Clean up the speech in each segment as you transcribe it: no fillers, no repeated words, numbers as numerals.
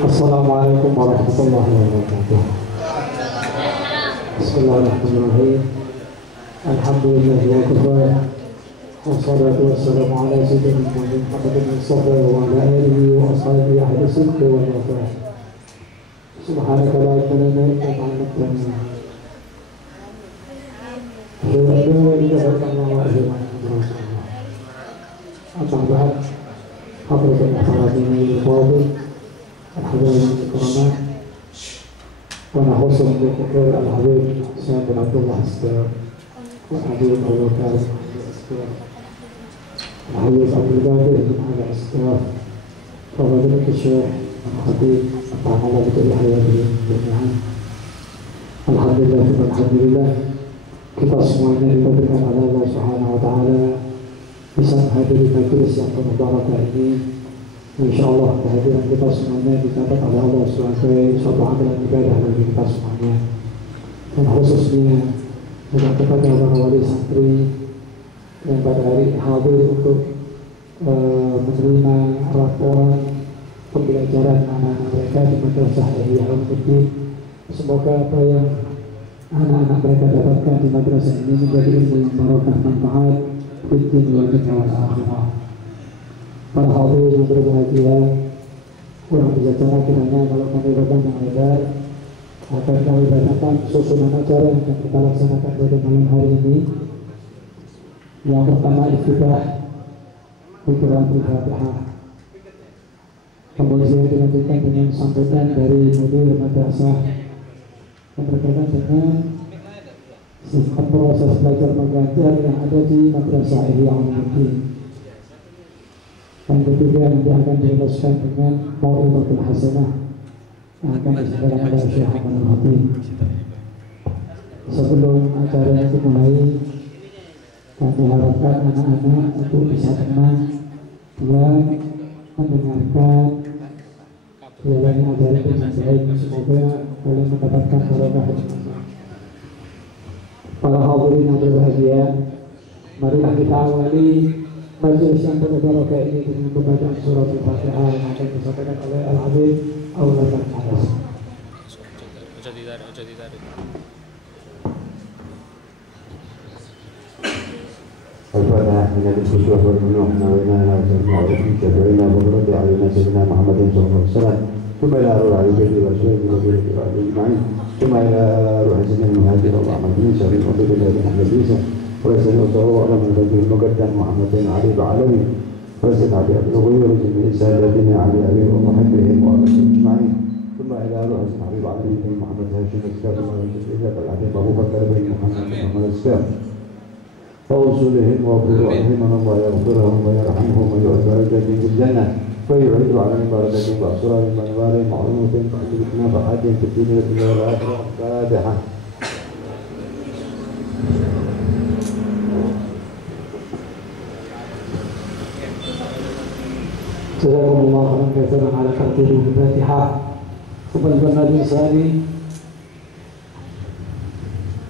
Assalamualaikum warahmatullahi wabarakatuh. Bismillahirrahmanirrahim. Alhamdulillah wa kafa. Wassalatu wassalamu ala sayyidina Muhammadin Mustafa wa ala alihi wa ashabihi ahli sidqi wal wafah. Subhanaka la ilma lana illa ma 'allamtana. Asyhadu an la ilaha illallah wa asyhadu anna Muhammadan rasulullah. Amma ba'd. Hadratul muhtarameen wal الحبايب الكرماء ونخصهم بذكر الحبيب سيد بن عبد الله السكار والحبيب أبو بكر السكار الحبيب أبو الباقر بن علي السكار وفضيلة الشيخ الخطيب تعالى بكل حياته جميعا. Alhamdulillah kita semuanya diberikan oleh Allah Subhanahu wa taala bisa menghadiri majelis yang penuh barakah ini. InsyaAllah kehadiran kita semuanya dicatat oleh Allah sebagai suatu amalan ibadah bagi kita semuanya. Dan khususnya juga kepada para wali santri yang pada hari hadir untuk menerima laporan pembelajaran anak-anak mereka di Madrasah Ihya Ulumuddin. Semoga apa yang anak-anak mereka dapatkan di madrasah ini menjadi ilmu yang barokah manfaat di dunia dan akhirat. Para hadirin yang berbahagia, kurang bijaksana kiranya kalau kami berpanjang lebar akan kami bacakan susunan acara yang akan kita laksanakan pada malam hari ini. Yang pertama iftitah Al-Quran Al-Fatihah, kemudian dilanjutkan dengan sambutan dari mudir madrasah yang berkaitan dengan sistem proses belajar mengajar yang ada di Madrasah Ihya Ulumuddin. Yang ketiga nanti akan diluluskan dengan Mau'izatul Hasanah yang akan disampaikan oleh Syekh Abdul Hakim. Sebelum acara itu dimulai, kami harapkan anak-anak untuk bisa tenang dan mendengarkan jalannya acara itu dengan baik. Semoga kalian mendapatkan barokah. Para hadirin yang berbahagia, marilah kita awali majelis yang penuh barokah ini dengan pembacaan surat Al-Fatihah yang akan disampaikan oleh Al-Habib Auladan Anas. Al-Fatihah min al-Bismillah wal Nuhna wa inna ala sallallahu alaihi wa sallam wa baraka ala sayyidina Muhammadin sallallahu alaihi wasallam ثم إلى روح البيت والشهيد وبيت أجمعين ثم إلى روح سيدنا المهاجر اللهم بن شريف وبيت الذين أهل البيت ورسل وصلوا على من بدر المقدم محمد علي العالمي ورسل علي أبي الغيور جميع سادتنا علي أبي ومحبهم وأرسل أجمعين ثم إلى روح حبيب علي بن محمد هاشم السكاب وإجازة الحبيب أبو بكر بن محمد السكاب وأصولهم وفروعهم أن الله يغفرهم ويرحمهم ويعز درجتهم في الجنة ويعيد عليهم بركتهم وأسرارهم وأنوارهم وعلومهم وأجرتنا فحاجهم في الدنيا والآخرة. فاتحة. Jazakumullah khairan katsiran ala tartibil Fatihah. Kepada Nabi Sari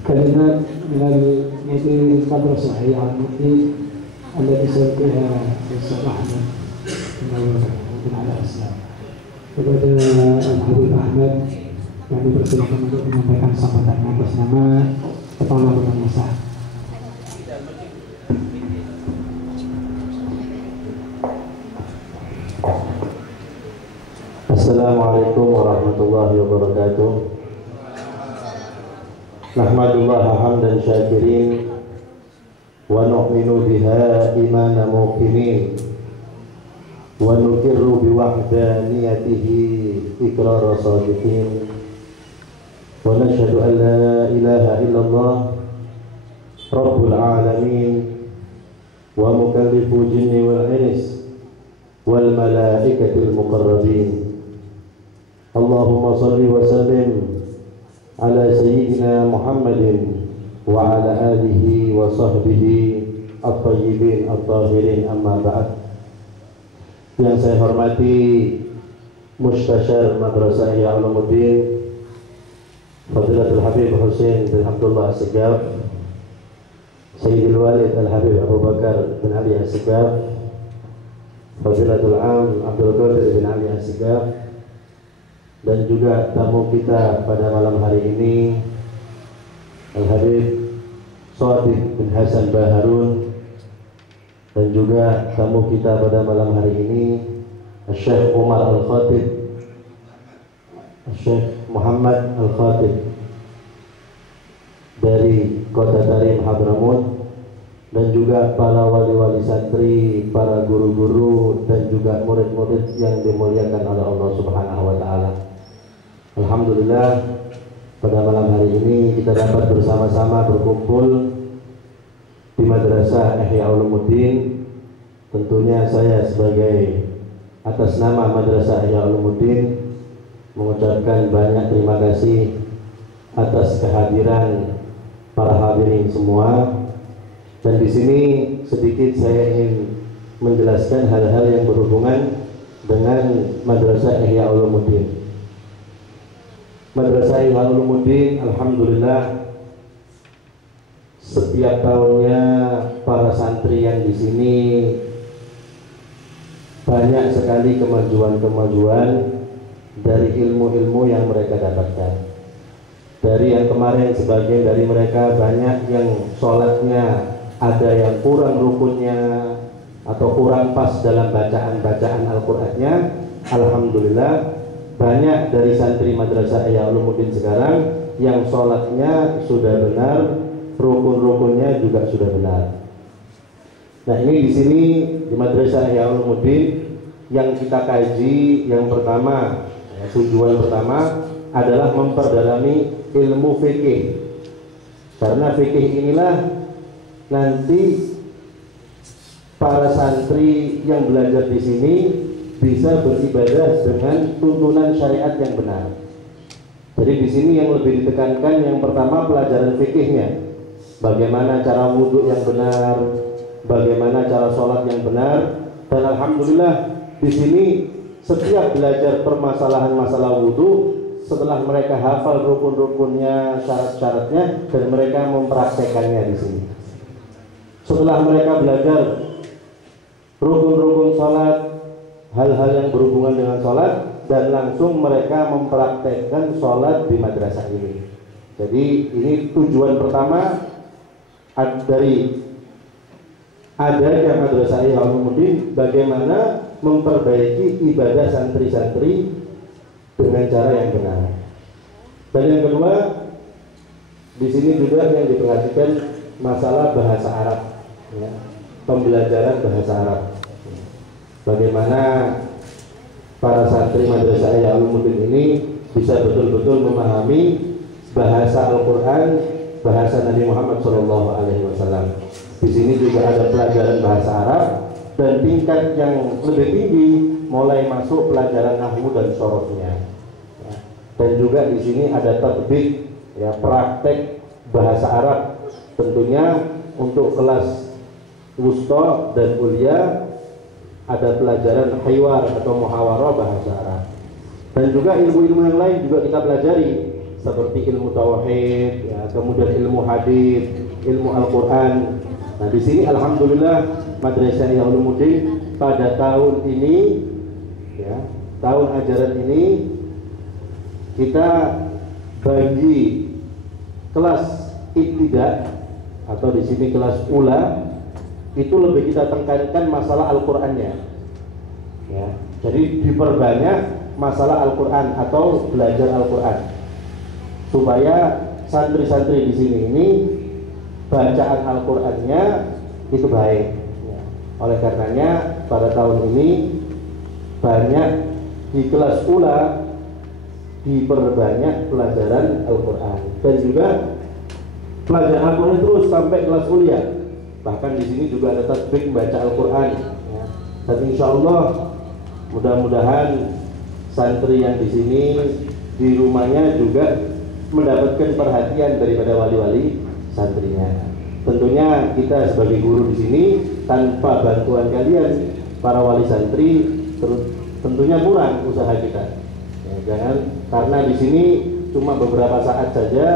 kalimat min al-mudir madrasah Ihya Ulumuddin alladhi sayyiha Ahmad bin ala Islam. Kepada Al-Habib Ahmad yang dipersilakan untuk menyampaikan sambutan atas nama Kepala Madrasah. Assalamualaikum warahmatullahi wabarakatuh. Nahmadullah hamdan syakirin wa nu'minu biha imana muqinin wa nukirru biwahdaniyatihi iqrara sadiqin wa nashhadu an la ilaha illallah rabbul alamin wa mukallifu jinni wal ins wal malaikatil muqarrabin. Allahumma salli wa sallim ala sayyidina Muhammadin wa ala alihi wa sahbihi at-tayyibin at-tahirin, amma ba'd. Yang saya hormati Mustasyar Madrasah Ihya Ulumuddin Fadilatul Habib Husain bin Abdullah As-Segaf, Sayyidul Walid Al-Habib Abu Bakar bin Ali As-Segaf, Fadilatul Am Abdul Qadir bin Ali As-Segaf, dan juga tamu kita pada malam hari ini Al-Habib Shadiq bin Hasan Baharun, dan juga tamu kita pada malam hari ini Syekh Umar Al-Khatib, Syekh Muhammad Al-Khatib dari Kota Tarim Hadramut, dan juga para wali-wali santri, para guru-guru, dan juga murid-murid yang dimuliakan oleh Allah Subhanahu wa taala. Alhamdulillah, pada malam hari ini kita dapat bersama-sama berkumpul di Madrasah Ihya Ulumuddin. Tentunya saya sebagai atas nama Madrasah Ihya Ulumuddin mengucapkan banyak terima kasih atas kehadiran para hadirin semua. Dan di sini sedikit saya ingin menjelaskan hal-hal yang berhubungan dengan Madrasah Ihya Ulumuddin. Madrasah Ihya Ulumuddin, alhamdulillah, setiap tahunnya para santri yang di sini banyak sekali kemajuan-kemajuan dari ilmu-ilmu yang mereka dapatkan. Dari yang kemarin sebagian dari mereka banyak yang sholatnya ada yang kurang rukunnya atau kurang pas dalam bacaan Al-Qur'annya. Alhamdulillah, banyak dari santri Madrasah Ihya Ulumuddin sekarang yang sholatnya sudah benar, rukun-rukunnya juga sudah benar. Nah, ini di sini di Madrasah Ihya Ulumuddin yang kita kaji, yang pertama, tujuan pertama adalah memperdalami ilmu fikih. Karena fikih inilah nanti para santri yang belajar di sini bisa beribadah dengan tuntunan syariat yang benar. Jadi di sini yang lebih ditekankan yang pertama pelajaran fikihnya. Bagaimana cara wudhu yang benar, bagaimana cara sholat yang benar. Dan alhamdulillah di sini setiap belajar permasalahan masalah wudhu, setelah mereka hafal rukun-rukunnya, syarat-syaratnya, dan mereka mempraktekannya di sini. Setelah mereka belajar rukun-rukun sholat, hal-hal yang berhubungan dengan sholat, dan langsung mereka mempraktekkan sholat di madrasah ini. Jadi ini tujuan pertama dari adanya Madrasah Ihya Ulumuddin, bagaimana memperbaiki ibadah santri-santri dengan cara yang benar. Dan yang kedua, di sini juga yang diperhatikan masalah bahasa Arab, ya, pembelajaran bahasa Arab. Bagaimana para santri Madrasah Ihya Ulumuddin ini bisa betul-betul memahami bahasa Al-Quran, bahasa Nabi Muhammad SAW. Di sini juga ada pelajaran bahasa Arab dan tingkat yang lebih tinggi, mulai masuk pelajaran nahwu dan sorofnya. Ya. Dan juga di sini ada tatbik, ya, praktek bahasa Arab. Tentunya untuk kelas wusta dan ulia ada pelajaran hiwar atau muhawarah bahasa Arab. Dan juga ilmu-ilmu yang lain juga kita pelajari, seperti ilmu tauhid, ya, kemudian ilmu hadis, ilmu Al-Quran. Nah, di sini alhamdulillah Madrasah Ihya Ulumuddin pada tahun ini, ya, tahun ajaran ini kita bagi kelas ibtidah atau di sini kelas ula, itu lebih kita tekankan masalah Al-Qur'annya. Ya, jadi diperbanyak masalah Al-Qur'an atau belajar Al-Qur'an supaya santri-santri di sini ini bacaan Al-Qur'annya itu baik. Ya. Oleh karenanya pada tahun ini banyak di kelas ula diperbanyak pelajaran Al-Qur'an dan juga pelajaran Al-Qur'an terus sampai kelas kuliah. Bahkan di sini juga ada tatbik membaca Al-Qur'an. Ya. Dan insya Allah mudah-mudahan santri yang di sini di rumahnya juga mendapatkan perhatian daripada wali-wali santrinya. Tentunya kita sebagai guru di sini tanpa bantuan kalian para wali santri tentunya kurang usaha kita. Ya, jangan karena di sini cuma beberapa saat saja,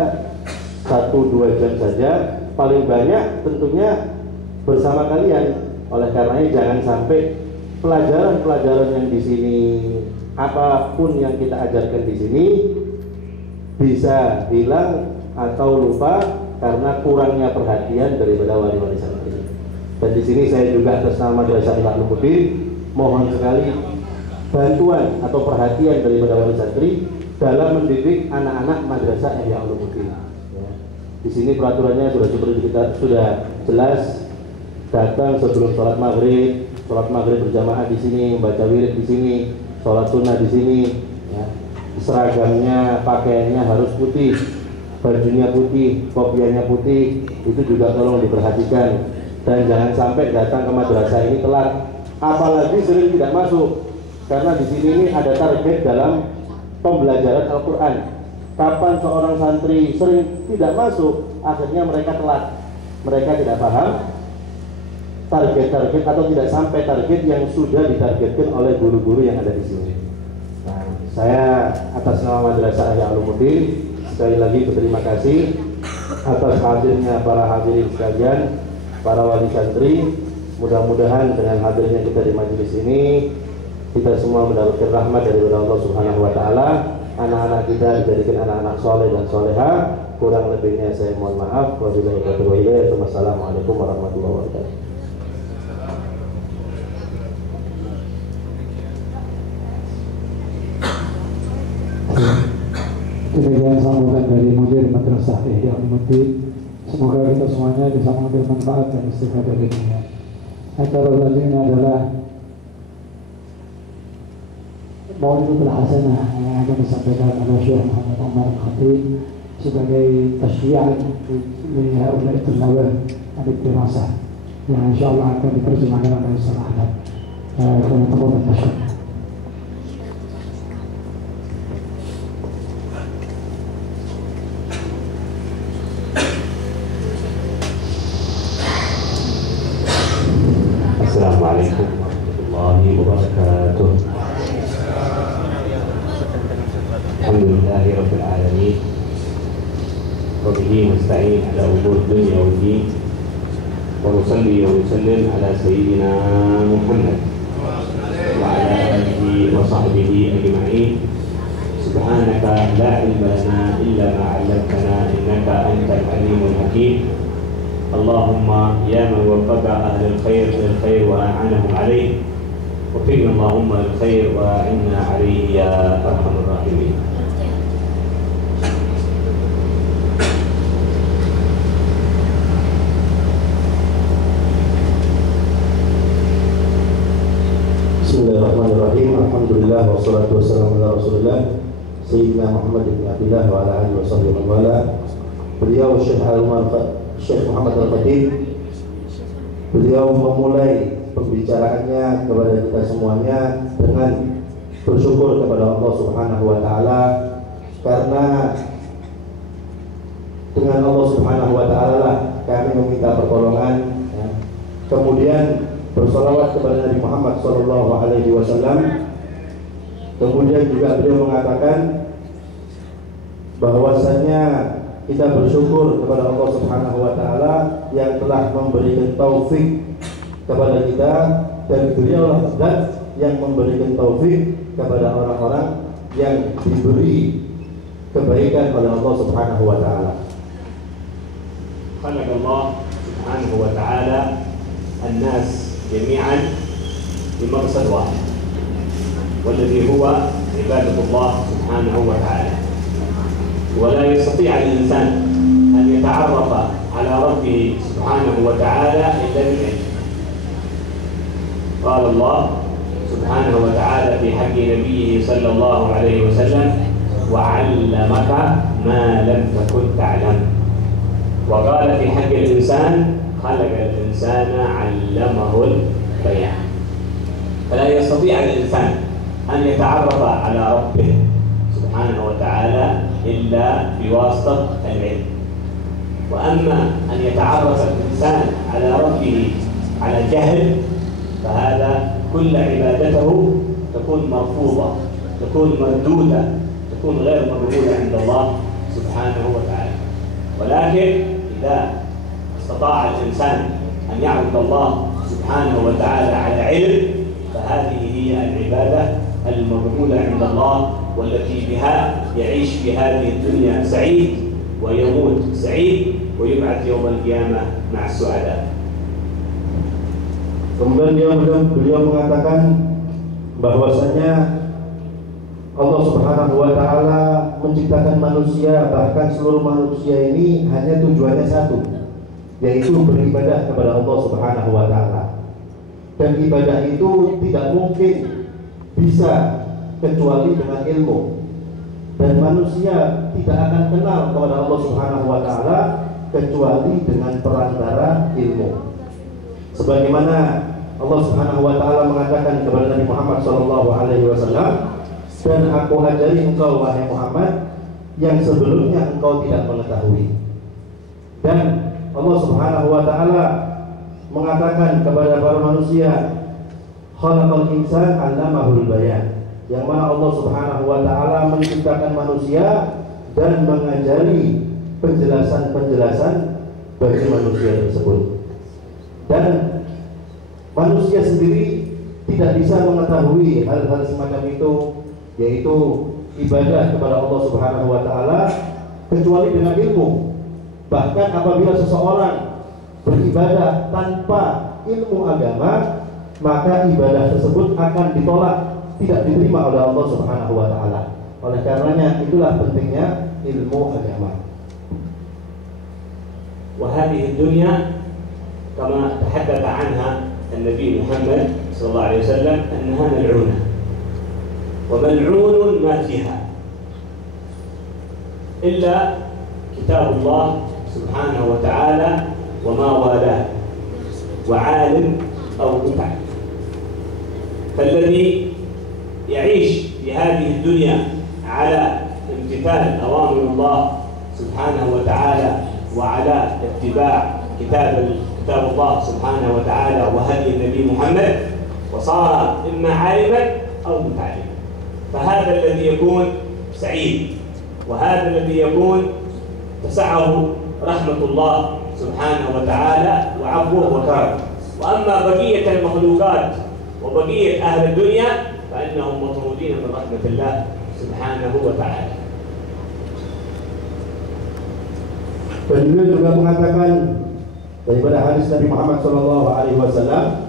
1-2 jam saja, paling banyak tentunya bersama kalian. Oleh karenanya jangan sampai pelajaran-pelajaran yang di sini, apapun yang kita ajarkan di sini bisa hilang atau lupa karena kurangnya perhatian daripada wali-wali santri. Dan di sini saya juga atas nama Madrasah Ihya Ulumuddin mohon sekali bantuan atau perhatian daripada wali santri dalam mendidik anak-anak Madrasah Ihya Ulumuddin. Ya. Di sini peraturannya sudah seperti kita sudah jelas, datang sebelum sholat maghrib berjamaah di sini, membaca wirid di sini, sholat sunnah di sini. Ya. Seragamnya, pakaiannya harus putih, bajunya putih, kopiannya putih, itu juga tolong diperhatikan. Dan jangan sampai datang ke madrasah ini telat, apalagi sering tidak masuk, karena di sini ini ada target dalam pembelajaran Al-Quran. Kapan seorang santri sering tidak masuk, akhirnya mereka telat, mereka tidak paham target-target atau tidak sampai target yang sudah ditargetkan oleh guru-guru yang ada di sini. Nah, saya atas nama Madrasah Ihya Ulumuddin sekali lagi berterima kasih atas hadirnya para hadirin sekalian, para wali santri. Mudah-mudahan dengan hadirnya kita di majelis ini, kita semua mendapatkan rahmat dari Allah Subhanahu wa Ta'ala. Anak-anak kita dijadikan anak-anak soleh dan soleha. Kurang lebihnya saya mohon maaf. Wabillahi taufiq wal hidayah. Wassalamualaikum warahmatullahi wabarakatuh. Demikian sambutan dari Mudir Madrasah Ihya Ulumuddin. Semoga kita semuanya bisa mengambil manfaat dan istifadah darinya. Antara lainnya adalah Maulidul Hasanah yang akan disampaikan oleh Syekh Muhammad Umar Khatib sebagai tasyian li haula'i tullab al-dirasah yang insyaallah akan diterjemahkan oleh Ustaz Ahmad. Teman-teman masyaallah. Assalamualaikum warahmatullahi wabarakatuh. Alhamdulillahi rabbil alamin. Wa bihi nasta'in ala umur dunya wad din. Wa nusalli wa nusallim ala sayyidina Muhammad wa ala alihi wa sahbihi ajma'in. Subhanaka la ilma lana illa ma 'allamtana innaka antal alimul hakim. Allahumma ya man waffaqa ahlul khair lil khair wa a'anahum alaih, waffiqna Allahumma lil khair wa a'inna alaihi ya arhamar rahimin. Bismillahirrahmanirrahim. Alhamdulillah wassalatu wassalamu ala Rasulillah Sayyidina Muhammad bin Abdullah wa ala alihi wa sahbihi wa wala. Beliau Syekh Muhammad Al-Khatib, beliau memulai pembicaraannya kepada kita semuanya dengan bersyukur kepada Allah Subhanahu wa Ta'ala, karena dengan Allah Subhanahu wa Ta'ala lah kami meminta pertolongan, ya. Kemudian bersolawat kepada Nabi Muhammad SAW. Kemudian juga beliau mengatakan bahwasanya kita bersyukur kepada Allah Subhanahu wa Ta'ala yang telah memberikan taufik kepada kita, dan beliaulah zat yang memberikan taufik kepada orang-orang yang diberi kebaikan oleh Allah Subhanahu wa Ta'ala. خلق الله سبحانه وتعالى الناس جميعا بمقصد واحد، والذي هو عبادة الله سبحانه وتعالى. ولا يستطيع الإنسان أن يتعرف على ربه سبحانه وتعالى إلا بالعلم. قال الله سبحانه وتعالى في حق نبيه صلى الله عليه وسلم: وعلمك ما لم تكن تعلم. وقال في حق الإنسان: خلق الإنسان علمه البيان. فلا يستطيع الإنسان أن يتعرف على ربه سبحانه وتعالى إلا بواسطة العلم. وأما أن يتعرف الإنسان على ربه على جهل، فهذا كل عبادته تكون مرفوضة، تكون مردودة، تكون غير مقبولة عند الله سبحانه وتعالى. ولكن إذا استطاع الإنسان أن يعبد الله سبحانه وتعالى على علم فهذه هي العبادة المقبولة عند الله، والتي بها يعيش في هذه الدنيا سعيد ويموت سعيد ويبعث يوم القيامة مع السعداء. Kemudian beliau mengatakan bahwasanya Allah Subhanahu wa taala menciptakan manusia, bahkan seluruh manusia ini hanya tujuannya satu, yaitu beribadah kepada Allah Subhanahu wa taala. Dan ibadah itu tidak mungkin bisa kecuali dengan ilmu. Dan manusia tidak akan kenal kepada Allah Subhanahu wa taala kecuali dengan perantara ilmu. Sebagaimana Allah Subhanahu wa taala mengatakan kepada Nabi Muhammad sallallahu alaihi wasallam, "Dan aku ajari engkau wahai Muhammad yang sebelumnya engkau tidak mengetahui." Dan Allah Subhanahu wa taala mengatakan kepada para manusia, "Khalaqal insan 'allamahul bayan." Yang mana Allah Subhanahu wa taala menciptakan manusia dan mengajari penjelasan-penjelasan bagi manusia tersebut. Dan manusia sendiri tidak bisa mengetahui hal-hal semacam itu, yaitu ibadah kepada Allah Subhanahu wa taala, kecuali dengan ilmu. Bahkan apabila seseorang beribadah tanpa ilmu agama, maka ibadah tersebut akan ditolak, tidak diterima oleh Allah Subhanahu wa taala. Oleh karenanya itulah pentingnya ilmu agama. وهذه الدنيا كما تحدث عنها النبي محمد صلى الله عليه وسلم أنها ملعونة، وملعون ما فيها إلا كتاب الله سبحانه وتعالى وما والاه وعالم أو متعلم. فالذي يعيش في هذه الدنيا على امتثال أوامر الله سبحانه وتعالى وعلى اتباع كتاب الله سبحانه وتعالى وهدي النبي محمد، وصار إما عالما أو متعلما، فهذا الذي يكون سعيد، وهذا الذي يكون تسعه رحمة الله سبحانه وتعالى وعفوه وكرمه. وأما بقية المخلوقات وبقية أهل الدنيا فإنهم مطرودين من رحمة الله سبحانه وتعالى. Dan beliau juga mengatakan daripada hadis Nabi Muhammad SAW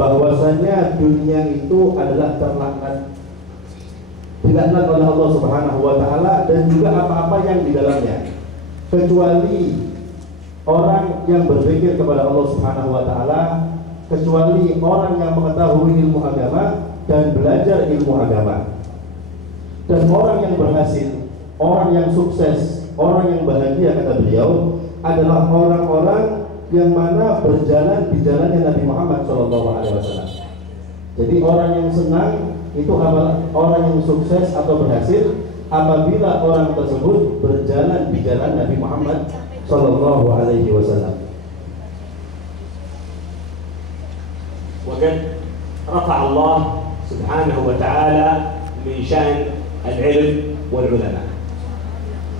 bahwasanya dunia itu adalah terlaknat, dilaknat oleh Allah Subhanahu wa taala, dan juga apa-apa yang di dalamnya, kecuali orang yang berpikir kepada Allah Subhanahu wa taala, kecuali orang yang mengetahui ilmu agama dan belajar ilmu agama. Dan orang yang berhasil, orang yang sukses, orang yang bahagia, kata beliau, adalah orang-orang yang mana berjalan di jalannya Nabi Muhammad SAW. Jadi orang yang senang itu adalah orang yang sukses atau berhasil apabila orang tersebut berjalan di jalan Nabi Muhammad SAW. وقد رفع الله سبحانه وتعالى من شأن العلم والعلماء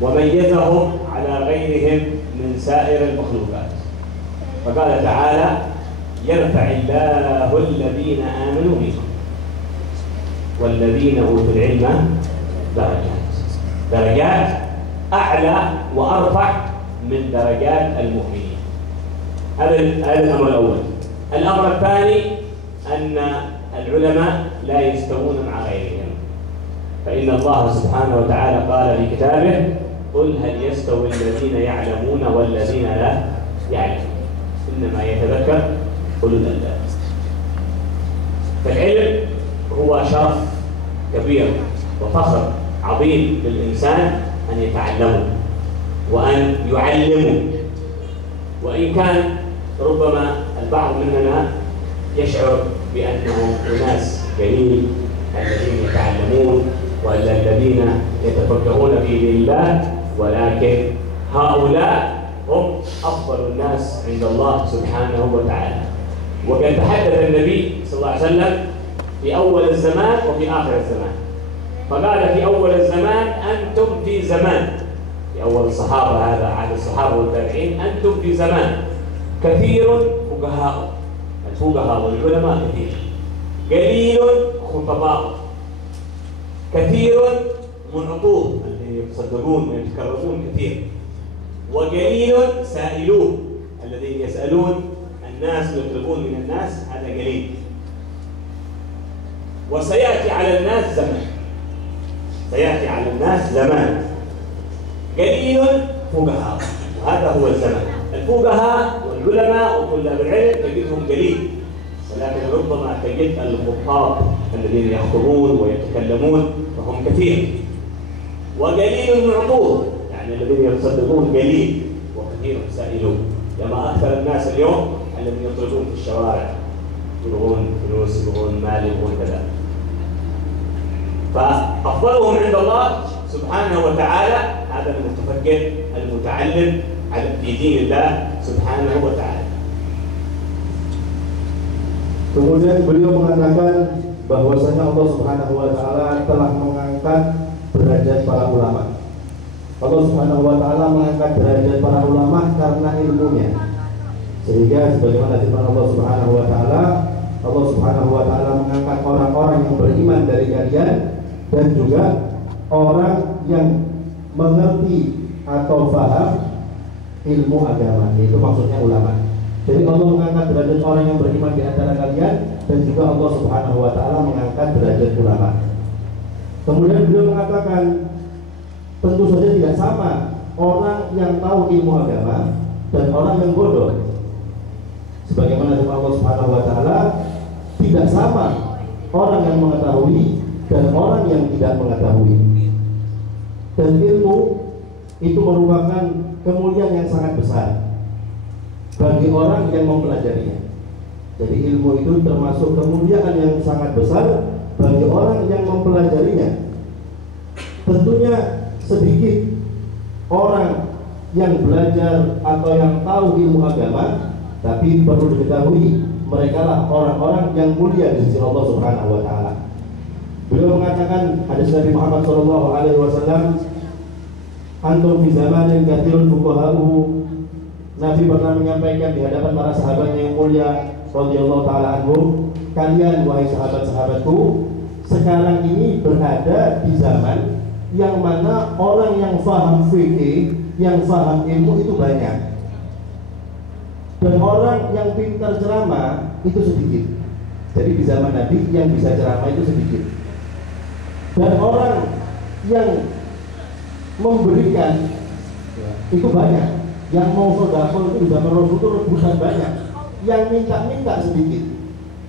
وميزهم على غيرهم من سائر المخلوقات، فقال تعالى: يرفع الله الذين آمنوا منكم والذين أوتوا العلم درجات أعلى وأرفع من درجات المؤمنين. هذا الأمر الأول. الأمر الثاني أن العلماء لا يستوون مع غيرهم، فإن الله سبحانه وتعالى قال في كتابه: قل هل يستوي الذين يعلمون والذين لا يعلمون إنما يتذكر أولو الألباب. فالعلم هو شرف كبير وفخر عظيم للإنسان أن يتعلمه وأن يعلمه، وإن كان ربما البعض مننا يشعر بأنهم أناس قليل الذين يتعلمون ولا الذين يتفكرون في دين الله، ولكن هؤلاء هم أفضل الناس عند الله سبحانه وتعالى. وقد تحدث النبي صلى الله عليه وسلم في أول الزمان وفي آخر الزمان، فقال في أول الزمان أن زمان في أول الصحابة، هذا عهد الصحابة والتابعين، أنتم في زمان كثير فقهاء، الفقهاء والعلماء كثير، قليل خطباء، كثير منعطوه الذين يتصدقون ويتكرمون كثير، وقليل سائلون الذين يسألون الناس ويطلبون من الناس، هذا قليل. وسيأتي على الناس زمان، سيأتي على الناس زمان قليل فقهاء، وهذا هو الزمان. الفقهاء والعلماء وطلاب العلم تجدهم قليل، ولكن ربما تجد الخطاب الذين يخطبون ويتكلمون فهم كثير. وقليل المعطوه، يعني الذين يتصدقون قليل، وكثير سائلون. كما أكثر الناس اليوم الذين يطلبون في الشوارع، يبغون فلوس، يبغون مال، يبغون كذا. فأفضلهم عند الله سبحانه وتعالى هذا المتفقه المتعلم في دين الله سبحانه وتعالى. Kemudian beliau mengatakan bahwasanya Allah Subhanahu wa taala telah mengangkat derajat para ulama. Allah Subhanahu wa taala mengangkat derajat para ulama karena ilmunya. Sehingga sebagaimana firman Allah Subhanahu wa taala, Allah Subhanahu wa taala mengangkat orang-orang yang beriman dari kalian dan juga orang yang mengerti atau paham ilmu agama, itu maksudnya ulama. Jadi Allah mengangkat derajat orang yang beriman di antara kalian dan juga Allah Subhanahu wa taala mengangkat derajat ulama. Kemudian beliau mengatakan tentu saja tidak sama orang yang tahu ilmu agama dan orang yang bodoh. Sebagaimana firman Allah Subhanahu wa taala, tidak sama orang yang mengetahui dan orang yang tidak mengetahui. Dan ilmu itu merupakan kemuliaan yang sangat besar bagi orang yang mempelajarinya. Jadi ilmu itu termasuk kemuliaan yang sangat besar bagi orang yang mempelajarinya. Tentunya sedikit orang yang belajar atau yang tahu ilmu agama, tapi perlu diketahui mereka lah orang-orang yang mulia di sisi Allah Subhanahu wa taala. Beliau mengatakan, hadis Nabi Muhammad SAW, antum fi zamanin katsirun fuqaha'u. Nabi pernah menyampaikan di hadapan para sahabatnya yang mulia radhiyallahu taala anhum, kalian wahai sahabat-sahabatku, sekarang ini berada di zaman yang mana orang yang faham fikih, yang faham ilmu itu banyak, dan orang yang pintar ceramah itu sedikit. Jadi di zaman Nabi yang bisa ceramah itu sedikit, dan orang yang memberikan itu banyak. Yang mau sedekah itu di zaman Rasul itu rebutan banyak, yang minta sedikit.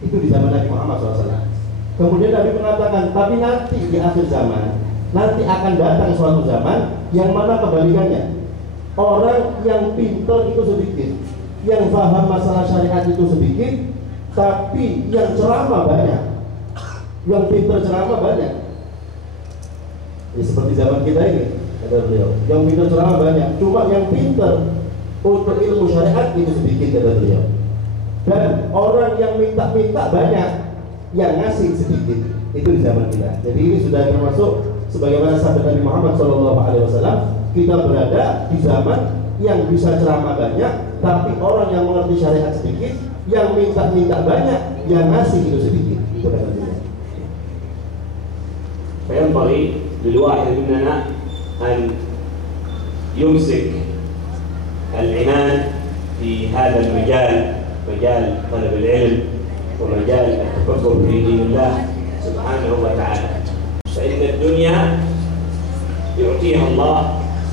Itu di zaman Nabi Muhammad SAW. Kemudian Nabi mengatakan, tapi nanti di akhir zaman, nanti akan datang suatu zaman yang mana kebalikannya. Orang yang pintar itu sedikit, yang paham masalah syariat itu sedikit, tapi yang ceramah banyak, yang pintar ceramah banyak. Ya, seperti zaman kita ini, kata beliau, yang pintar ceramah banyak, cuma yang pintar untuk ilmu syariat itu sedikit, kata beliau. Dan orang yang minta banyak, yang ngasih sedikit. Itu di zaman kita. Jadi ini sudah termasuk sebagaimana sabda Nabi Muhammad SAW, kita berada di zaman yang bisa ceramah banyak, tapi orang yang mengerti syariat sedikit, yang minta banyak, yang ngasih itu sedikit. Itu kata beliau. فينبغي للواحد مننا أن يمسك العنان في هذا المجال، مجال طلب العلم ومجال التفكر في دين الله سبحانه وتعالى. فإن الدنيا يعطيها الله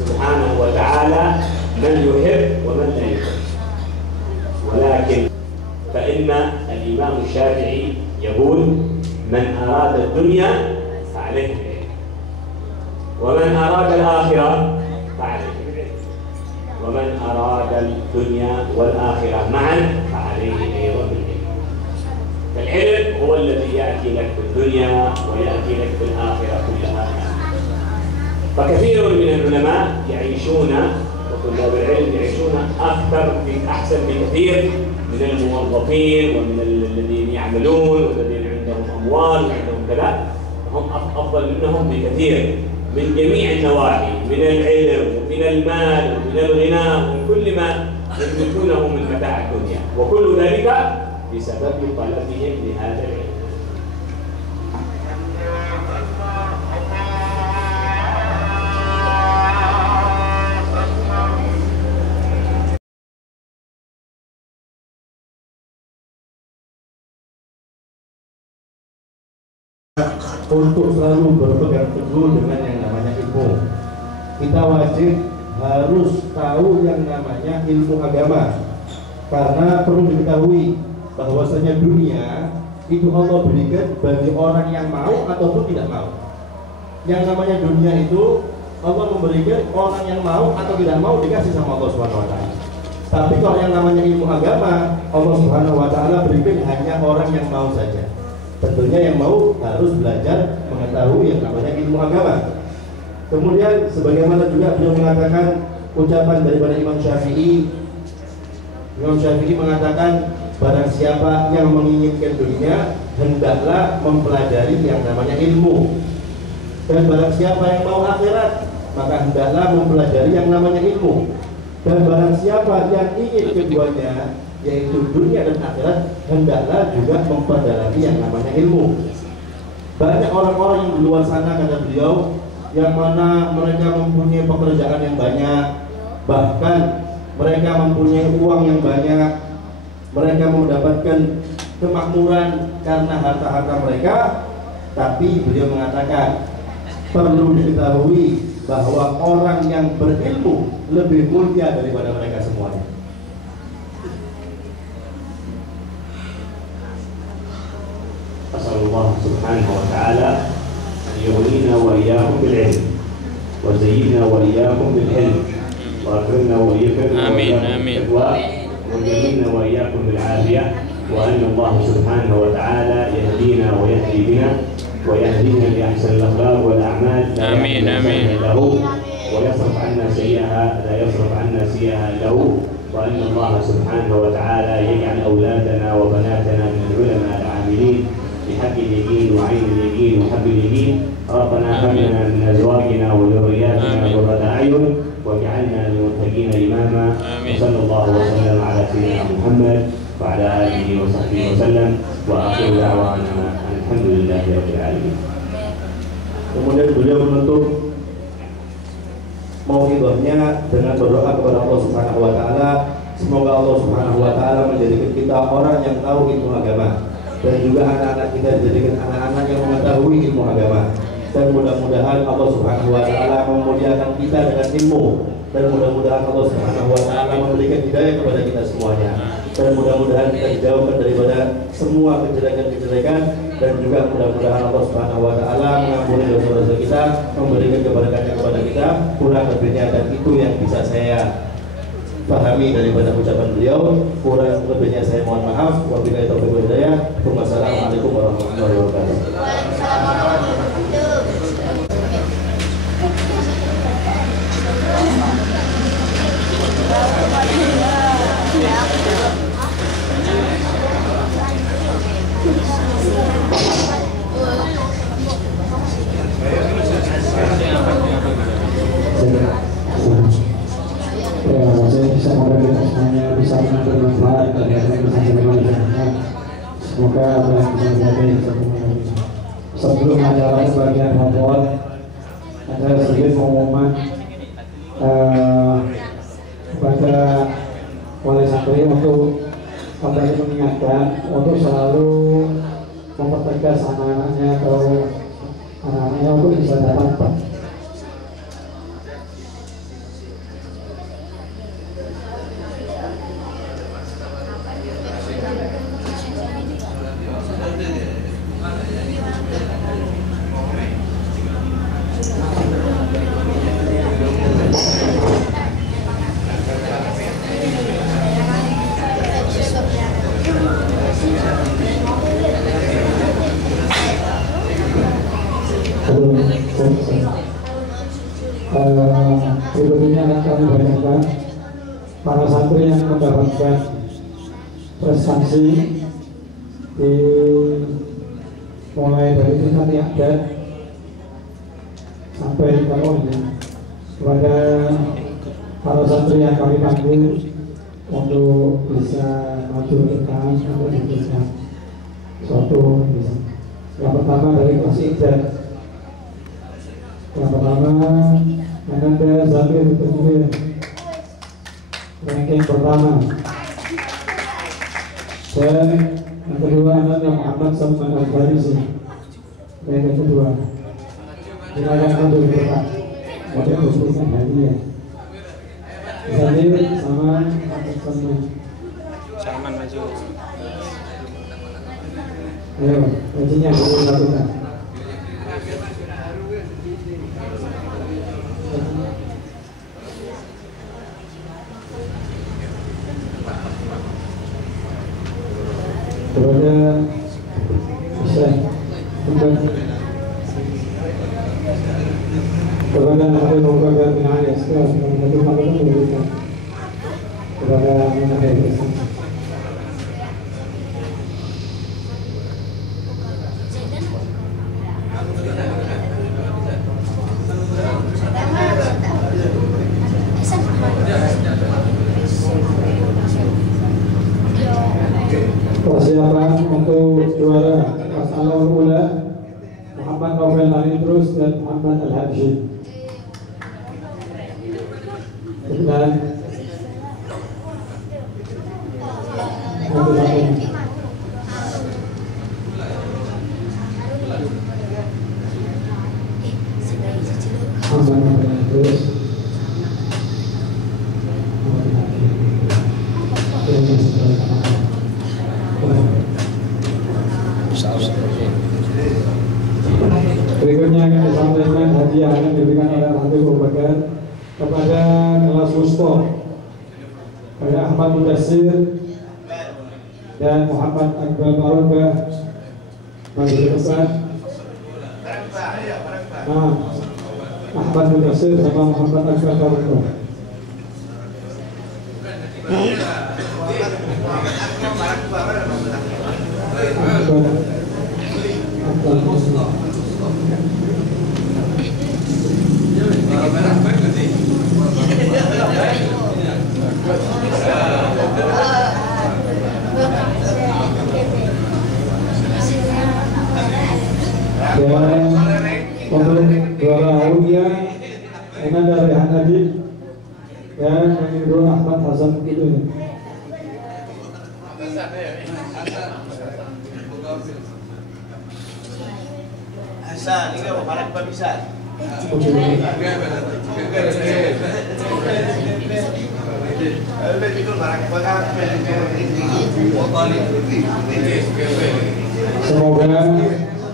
سبحانه وتعالى من يحب ومن لا يحب، ولكن فإن الإمام الشافعي يقول من أراد الدنيا فعليه بالعلم، ومن أراد الآخرة فعليه بالعلم، ومن أراد الدنيا والآخرة معا فعليه أيضا بالعلم. فالعلم هو الذي يأتي لك في الدنيا ويأتي لك في الآخرة كلها. فكثير من العلماء يعيشون وطلاب العلم يعيشون أحسن بكثير من الموظفين ومن الذين يعملون والذين عندهم أموال وعندهم كذا، هم أفضل منهم بكثير. من جميع النواحي، من العلم ومن المال ومن الغنى ومن كل ما يملكونه من متاع الدنيا، وكل ذلك بسبب طلبهم لهذا العلم. Untuk selalu berpegang teguh dengan yang namanya ilmu, kita wajib harus tahu yang namanya ilmu agama, karena perlu diketahui bahwasanya dunia itu Allah berikan bagi orang yang mau ataupun tidak mau. Yang namanya dunia itu Allah memberikan orang yang mau atau tidak mau dikasih sama Allah Subhanahu wa taala. Tapi kalau yang namanya ilmu agama, Allah Subhanahu wa taala berikan hanya orang yang mau saja. Tentunya yang mau harus belajar mengetahui yang namanya ilmu agama. Kemudian sebagaimana juga beliau mengatakan ucapan daripada Imam Syafi'i. Imam Syafi'i mengatakan barang siapa yang menginginkan dunia hendaklah mempelajari yang namanya ilmu. Dan barang siapa yang mau akhirat maka hendaklah mempelajari yang namanya ilmu. Dan barang siapa yang ingin keduanya, yaitu dunia dan akhirat, hendaklah juga mempelajari yang namanya ilmu. Banyak orang-orang yang di luar sana, kata beliau, yang mana mereka mempunyai pekerjaan yang banyak, bahkan mereka mempunyai uang yang banyak, mereka mendapatkan kemakmuran karena harta-harta mereka, tapi beliau mengatakan perlu diketahui bahwa orang yang berilmu lebih mulia daripada mereka semuanya. أسأل الله سبحانه وتعالى أن يغنينا وإياكم بالعلم وزينا وإياكم بالعلم وأكرمنا وإياكم بالتقوى وجملنا وإياكم بالعافية وأن الله سبحانه وتعالى يهدينا ويهدي بنا ويهدينا لأحسن الأخلاق والأعمال آمين آمين له ويصرف عنا سيئها لا يصرف عنا سيئها له وأن الله سبحانه وتعالى يجعل أولادنا وبناتنا من العلماء العاملين بحق اليقين وعين اليقين وحب اليقين. ربنا هب لنا من ازواجنا وذرياتنا قرة اعين واجعلنا للمتقين اماما. وصلى الله وسلم على سيدنا محمد وعلى اله وصحبه وسلم واخر دعوانا ان الحمد لله رب العالمين. Kemudian beliau menutup mauidahnya dengan berdoa kepada Allah Subhanahu wa taala, semoga Allah Subhanahu wa taala menjadikan kita orang yang tahu ilmu agama, dan juga anak-anak kita dijadikan anak-anak yang mengetahui ilmu agama. Dan mudah-mudahan Allah Subhanahu wa taala memuliakan kita dengan ilmu, dan mudah-mudahan Allah Subhanahu wa taala memberikan hidayah kepada kita semuanya, dan mudah-mudahan kita dijauhkan daripada semua kejelekan-kejelekan, dan juga mudah-mudahan Allah Subhanahu wa taala mengampuni dosa-dosa kita, memberikan keberkahannya kepada kita. Kurang lebihnya dan itu yang bisa saya pahami daripada ucapan beliau, kurang lebihnya saya mohon maaf. Wabillahi taufiq wal hidayah. Wassalamualaikum warahmatullahi wabarakatuh. Semoga kita semuanya bisa mengambil manfaat dari apa yang bisa kita. Semoga apa yang bisa kita sebelum acara sebagian rapor ada sedikit pengumuman kepada wali santri untuk kembali mengingatkan untuk selalu mempertegas anak-anaknya atau anak-anaknya untuk bisa datang tepat. Berikutnya akan kami bacakan para santri yang mendapatkan prestasi di mulai dari tingkat Iqdad sampai baik dakwahnya kepada para santri yang kami panggil untuk bisa maju ke depan untuk diberikan suatu bisa. Yang pertama dari kelas Iqdad. Yang pertama Ananda Zabir Berjubir, ranking pertama. Dan yang kedua Ananda Muhammad Salman Al-Farisi, ranking kedua. Silakan untuk berkat pada memberikan hadiah. Zabir sama Salman maju. Ayo, bajunya boleh dilakukan. Kepada bisa kepada Nabi Muhammad bin Ali Asqar Nabi Muhammad memberikan kepada Nabi Muhammad. Persiapan untuk juara kelas Al-Ula Muhammad Novel Alidrus dan Muhammad Al-Habsyi. Dan Muhammad Alidrus berikutnya akan disampaikan hadiah yang diberikan oleh Habib Abu Bakar kepada kelas Mustoh kepada Ahmad Mudassir dan Muhammad Akbar Barokah maju ke depan. Ahmad Mudassir sama Muhammad Akbar Barokah. Dan untuk juara Aulia Enanda Rehan Habib dan Mengiru Ahmad Hasan Kidul. Hasan, ini apa para bisa? Semoga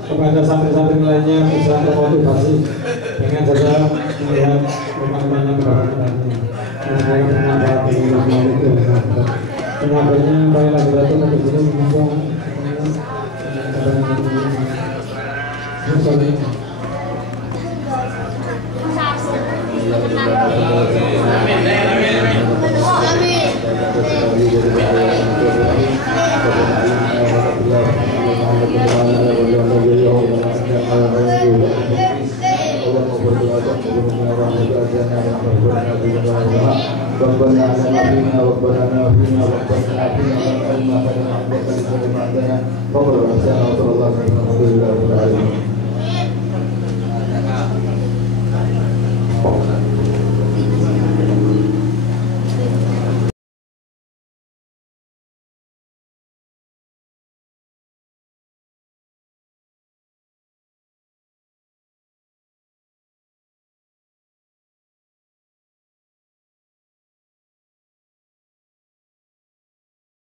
kepada santri-santri lainnya bisa termotivasi dengan saja melihat bagaimana keberhasilannya. Penyampainya baik lagi datang untuk sini menyambung Rabbana